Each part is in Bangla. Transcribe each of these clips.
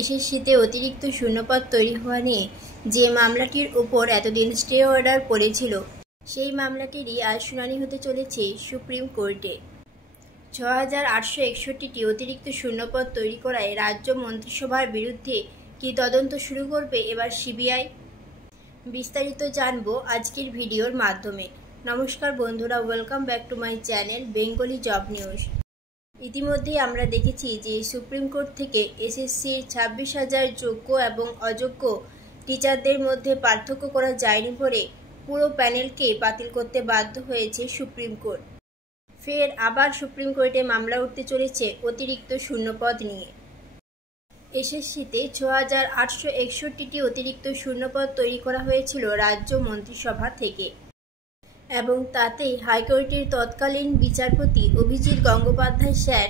এসএসসিতে অতিরিক্ত শূন্যপদ তৈরি হওয়া নিয়ে যে মামলাটির ওপর এতদিন স্টে অর্ডার পড়েছিল, সেই মামলাটিরই আজ শুনানি হতে চলেছে সুপ্রিম কোর্টে। ৬,৮৬১টি অতিরিক্ত শূন্যপদ তৈরি করায় রাজ্য মন্ত্রিসভার বিরুদ্ধে কি তদন্ত শুরু করবে এবার সিবিআই? বিস্তারিত জানবো আজকের ভিডিওর মাধ্যমে। নমস্কার বন্ধুরা, welcome back to my channel Bengali job news. ইতিমধ্যেই আমরা দেখেছি যে সুপ্রিম কোর্ট থেকে এসএসসির ২৬,০০০ যোগ্য এবং অযোগ্য টিচারদের মধ্যে পার্থক্য করা যায়নি বলে পুরো প্যানেলকে বাতিল করতে বাধ্য হয়েছে সুপ্রিম কোর্ট। ফের আবার সুপ্রিম কোর্টে মামলা উঠতে চলেছে অতিরিক্ত শূন্যপদ নিয়ে। এসএসসিতে ৬,৮৬১টি অতিরিক্ত শূন্যপদ তৈরি করা হয়েছিল রাজ্য মন্ত্রিসভা থেকে, এবং তাতেই হাইকোর্টের তৎকালীন বিচারপতি অভিজিৎ গঙ্গোপাধ্যায় স্যার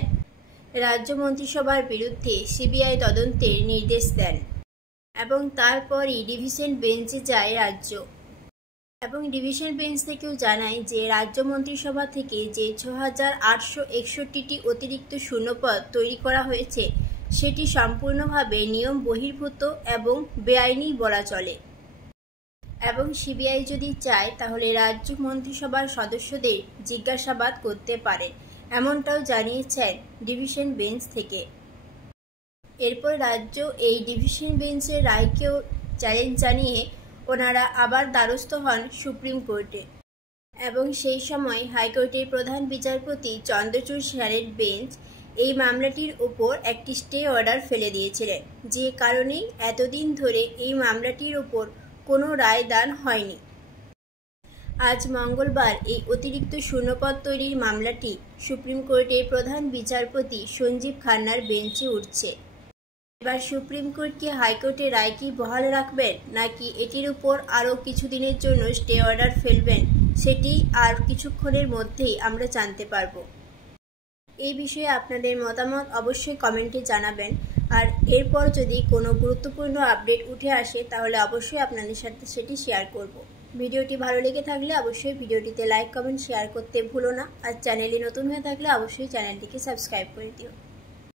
রাজ্য মন্ত্রিসভার বিরুদ্ধে সিবিআই তদন্তের নির্দেশ দেন, এবং তারপরই ডিভিশন বেঞ্চে যায় রাজ্য। এবং ডিভিশন বেঞ্চ থেকেও জানায় যে রাজ্য মন্ত্রিসভা থেকে যে ৬,৮৬১টি অতিরিক্ত শূন্যপদ তৈরি করা হয়েছে সেটি সম্পূর্ণভাবে নিয়ম বহির্ভূত এবং বেআইনি বলা চলে। এবং সিবিআই যদি চায় তাহলে রাজ্য মন্ত্রিসভার সদস্যদের জিজ্ঞাসাবাদ করতে পারে, এমনটাও জানিয়েছেন ডিভিশন বেঞ্চ থেকে। এরপর রাজ্য এই ডিভিশন বেঞ্চের রায়কেও চ্যালেঞ্জ জানিয়ে ওনারা আবার দ্বারস্থ হন সুপ্রিম কোর্টে, এবং সেই সময় হাইকোর্টের প্রধান বিচারপতি চন্দ্রচূড় স্যারের বেঞ্চ এই মামলাটির ওপর একটি স্টে অর্ডার ফেলে দিয়েছিলেন, যে কারণেই এতদিন ধরে এই মামলাটির ওপর কোনো রায়দান হয়নি। আজ মঙ্গলবার এই অতিরিক্ত শূন্যপদ তৈরির মামলাটি সুপ্রিম কোর্টের প্রধান বিচারপতি সঞ্জীব খান্নার বেঞ্চে উঠছে। এবার সুপ্রিম কোর্ট কি হাইকোর্টের রায় কি বহাল রাখবেন, নাকি এটির উপর আরও কিছুদিনের জন্য স্টে অর্ডার ফেলবেন, সেটি আর কিছুক্ষণের মধ্যেই আমরা জানতে পারব। এই বিষয়ে আপনাদের মতামত অবশ্যই কমেন্টে জানাবেন, আর এরপর যদি কোনো গুরুত্বপূর্ণ আপডেট উঠে আসে তাহলে অবশ্যই আপনাদের সাথে সেটি শেয়ার করব। ভিডিওটি ভালো লেগে থাকলে অবশ্যই ভিডিওটিতে লাইক, কমেন্ট, শেয়ার করতে ভুলো না। আর চ্যানেলে নতুন হয়ে থাকলে অবশ্যই চ্যানেলটিকে সাবস্ক্রাইব করে দিও।